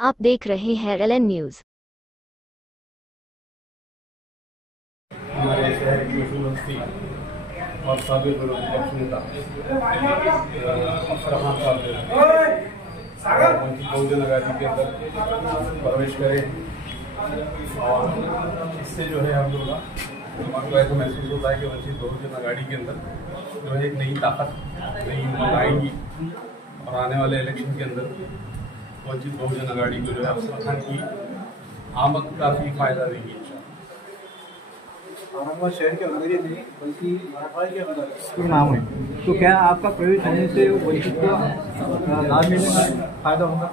आप देख रहे हैं LN न्यूज। हमारे शहर की मुख्यमंत्री और साबिक विपक्ष नेता अफसर खान साहब उनकी बहुजन आज़ादी के अंदर प्रवेश करें और इससे जो है हम लोग को ऐसा महसूस होता है कि वंचित बहुजन आघाड़ी के अंदर जो है एक नई ताकत नई उमंग आएगी और आने वाले इलेक्शन के अंदर वंचित बहुजन आघाड़ी को जो है अफसर खान की आमद काफ़ी फायदा देगी। औरंगाबाद शहर के अंदर ही नहीं बल्कि मराठवाड़े के अंदर नाम है, तो क्या आपका प्रवेश होने से वंचित को लाभ मिलने का फायदा होगा?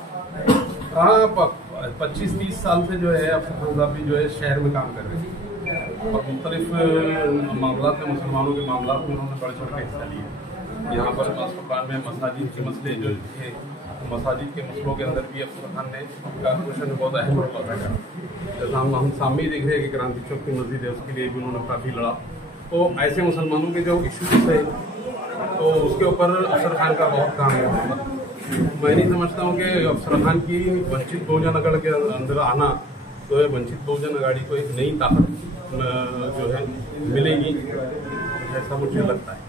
हाँ, 25-30 साल से जो है अफसर खान साहब भी जो है शहर में काम कर रहे हैं और मुख्तलिफ मामला में मुसलमानों के मामला में उन्होंने बढ़ चढ़ के हिस्सा लिया। यहाँ पर अस्पताल में मसाजिद के मसले जो थे, मसाजिद के मसलों के अंदर भी अफसर खान ने कॉर्पोरेशन में बहुत अहम रोल अदा करा। जैसा हम सामने ही देख रहे हैं कि क्रांति चौक की मस्जिद है, उसके लिए भी उन्होंने काफ़ी लड़ा। तो ऐसे मुसलमानों के जो इश्यूज थे तो उसके ऊपर अफसर खान का बहुत काम है। मैं नहीं समझता हूँ कि अफसर खान की वंचित बहुजन आघाड़ी के अंदर आना तो है वंचित बहुजन आघाड़ी को एक नई ताकत जो है मिलेगी, ऐसा मुझे लगता है।